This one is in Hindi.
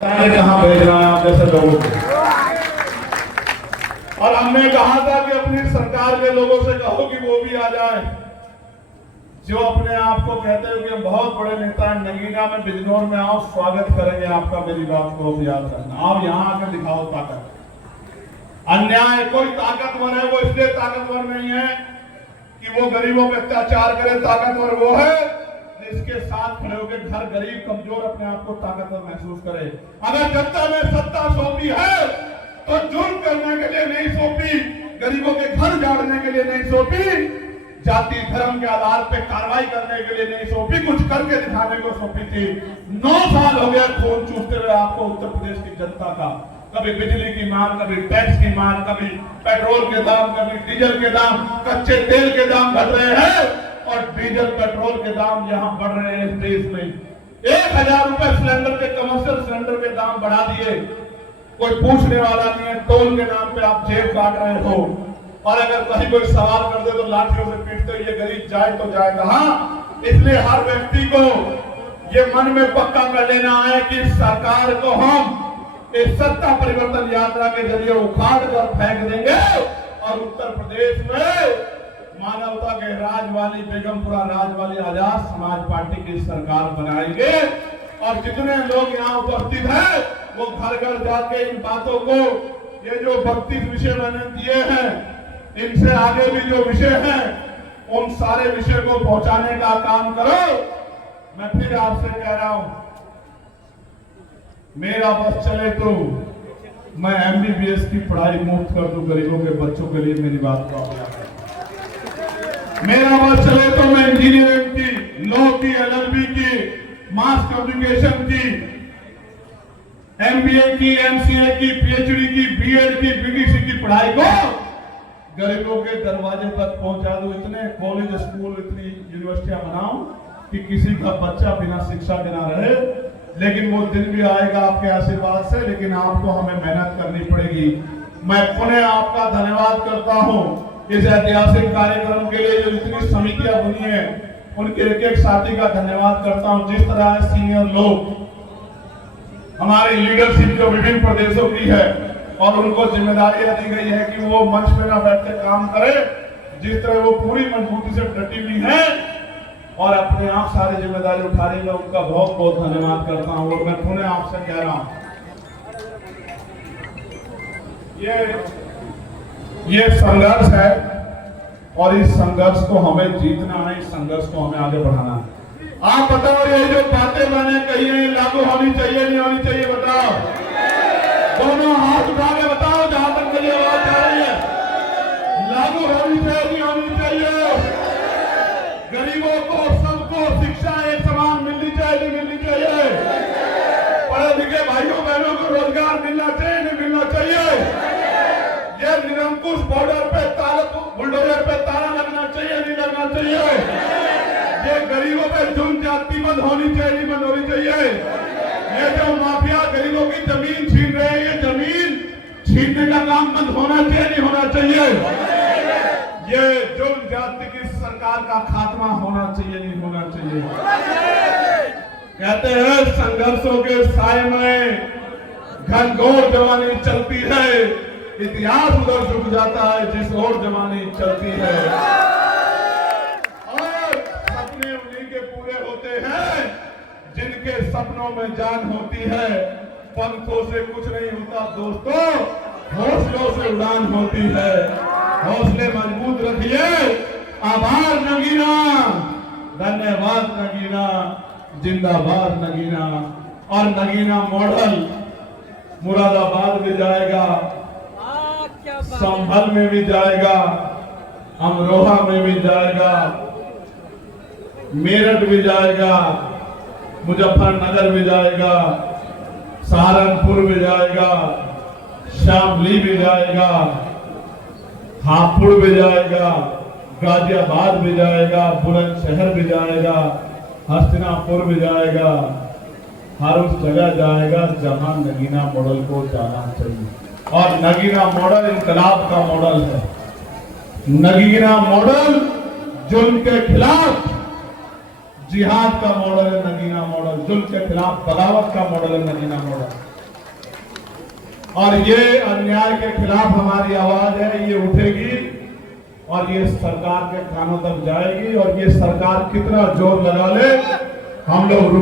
कहाँ भेज रहे हैं आप जैसे लोगों को। और हमने कहा था कि अपनी सरकार के लोगों से कहो कि वो भी आ जाए, जो अपने आप को कहते हो कि हम बहुत बड़े नेता हैं। नगीना में, बिजनौर में आओ, स्वागत करेंगे आपका। मेरी बात को याद रखना। आओ यहाँ आकर दिखाओ ताकत। अन्याय, कोई ताकतवर है वो इसलिए ताकतवर नहीं है कि वो गरीबों पे अत्याचार करे। ताकतवर वो है जिसके साथ खड़े होकर घर गरीब कमजोर अपने आप को ताकतवर महसूस करे। अगर जनता ने सत्ता सौंपी है तो जुर्म करने के लिए नहीं सौंपी, गरीबों के घर जाड़ने के लिए नहीं सौंपी, जाति धर्म के आधार पे कार्रवाई करने के लिए नहीं सौंपी, कुछ करके दिखाने को सौंपी थी। 9 साल हो गया खून चूसते हुए आपको उत्तर प्रदेश की जनता का। कभी बिजली की मार, कभी टैक्स की मार, कभी पेट्रोल के दाम, कभी डीजल के दाम, कच्चे तेल के दाम बढ़ रहे हैं और डीजल पेट्रोल के दाम यहाँ बढ़ रहे हैं। इस देश में 1000 रुपए सिलेंडर के, कमर्शियल सिलेंडर के दाम बढ़ा दिए। कोई पूछने वाला नहीं है। टोल के नाम पे आप जेब काट रहे हो और अगर कहीं कोई सवाल कर दे तो लाठियों से पीटते हो। ये गरीब जाए तो जाए कहां। इसलिए हर व्यक्ति को ये मन में पक्का कर लेना है कि सरकार को हम इस सत्ता परिवर्तन यात्रा के जरिए उखाड़ कर फेंक देंगे और उत्तर प्रदेश में मानवता के राज वाली, बेगमपुरा राज वाली आजाद समाज पार्टी की सरकार बनाएंगे। और जितने लोग यहाँ उपस्थित हैं वो घर घर जाके इन बातों को, ये जो 32 विषय मैंने दिए हैं, इनसे आगे भी जो विषय हैं उन सारे विषय को पहुंचाने का काम करो। मैं फिर आपसे कह रहा हूं, मेरा बस चले तो मैं MBBS की पढ़ाई मुफ्त कर दूं गरीबों के बच्चों के लिए। मेरी बात को मेरा बस चले तो मैं इंजीनियरिंग की, लॉ की, LLB की, मास कम्युनिकेशन की, MBA की, MCA की, PhD की, BEd की, BDC की पढ़ाई को गरीबों के दरवाजे तक पहुंचा दूं। इतने कॉलेज, स्कूल, इतनी यूनिवर्सिटियां बनाऊं कि किसी का बच्चा बिना शिक्षा के ना रहे। लेकिन वो दिन भी आएगा आपके आशीर्वाद से, लेकिन आपको हमें मेहनत करनी पड़ेगी। मैं पुनः आपका धन्यवाद करता हूं इस ऐतिहासिक कार्यक्रम के लिए। जो इतनी समितियां बनी है उनके एक एक साथी का धन्यवाद करता हूं। जिस तरह सीनियर लोग हमारी लीडरशिप जो विभिन्न प्रदेशों की है और उनको जिम्मेदारियां दी गई है कि वो मंच में ना बैठ के काम करे, जिस तरह वो पूरी मजबूती से डटी हुई है और अपने आप सारी जिम्मेदारी उठा रही है, उनका बहुत बहुत धन्यवाद करता हूं। और मैं पुनः आपसे कह रहा हूं, ये संघर्ष है और इस संघर्ष को हमें जीतना है, इस संघर्ष को हमें आगे बढ़ाना है। आप बताओ, ये जो बातें मैंने कही है लागू होनी चाहिए नहीं होनी चाहिए? बताओ, दोनों हाथ उठा के बताओ जहां तक मेरी आवाज जा रही है। लागू होनी चाहिए नहीं होनी चाहिए? गरीबों को, सबको शिक्षा एक समान मिलनी चाहिए नहीं मिलनी चाहिए? पढ़े लिखे भाइयों बहनों को रोजगार मिलना चाहिए नहीं मिलना चाहिए? ये निरंकुश बॉर्डर पे ताला, बुलडोजर पे ताला लगना चाहिए नहीं लगना चाहिए? ये गरीबों पे जुर्म जाति बंद होनी चाहिए नहीं बंद होनी चाहिए? ये जो माफिया गरीबों की जमीन छीन रहे हैं, ये जमीन छीनने का काम बंद होना चाहिए नहीं होना चाहिए? ये जुर्म जाति की सरकार का खात्मा होना चाहिए नहीं होना चाहिए? कहते हैं संघर्षों के साए में घनघोर जवानी चलती है, इतिहास उधर झुक जाता है जिस ओर जवानी चलती है। और सपने उन्हीं के पूरे होते हैं जिनके सपनों में जान होती है। पंखों से कुछ नहीं होता दोस्तों, हौसलों से उड़ान होती है। हौसले मजबूत रखिए। आभार नगीना, धन्यवाद नगीना, जिंदाबाद नगीना। और नगीना मॉडल मुरादाबाद में जाएगा, संभल में भी जाएगा, अमरोहा में भी जाएगा, मेरठ भी जाएगा, मुजफ्फरनगर भी जाएगा, सहारनपुर भी जाएगा, शामली भी जाएगा, हापुड़ भी जाएगा, गाजियाबाद भी जाएगा, बुलंदशहर भी जाएगा, हस्तिनापुर भी जाएगा। हर उस जगह जाएगा जहां नगीना मॉडल को जाना चाहिए। और नगीना मॉडल इंकलाब का मॉडल है। नगीना मॉडल जुल्म के खिलाफ जिहाद का मॉडल है। नगीना मॉडल जुल्म के खिलाफ बगावत का मॉडल है। नगीना मॉडल और ये अन्याय के खिलाफ हमारी आवाज है, ये उठेगी और ये सरकार के कानों तक जाएगी। और ये सरकार कितना जोर लगा ले, हम लोग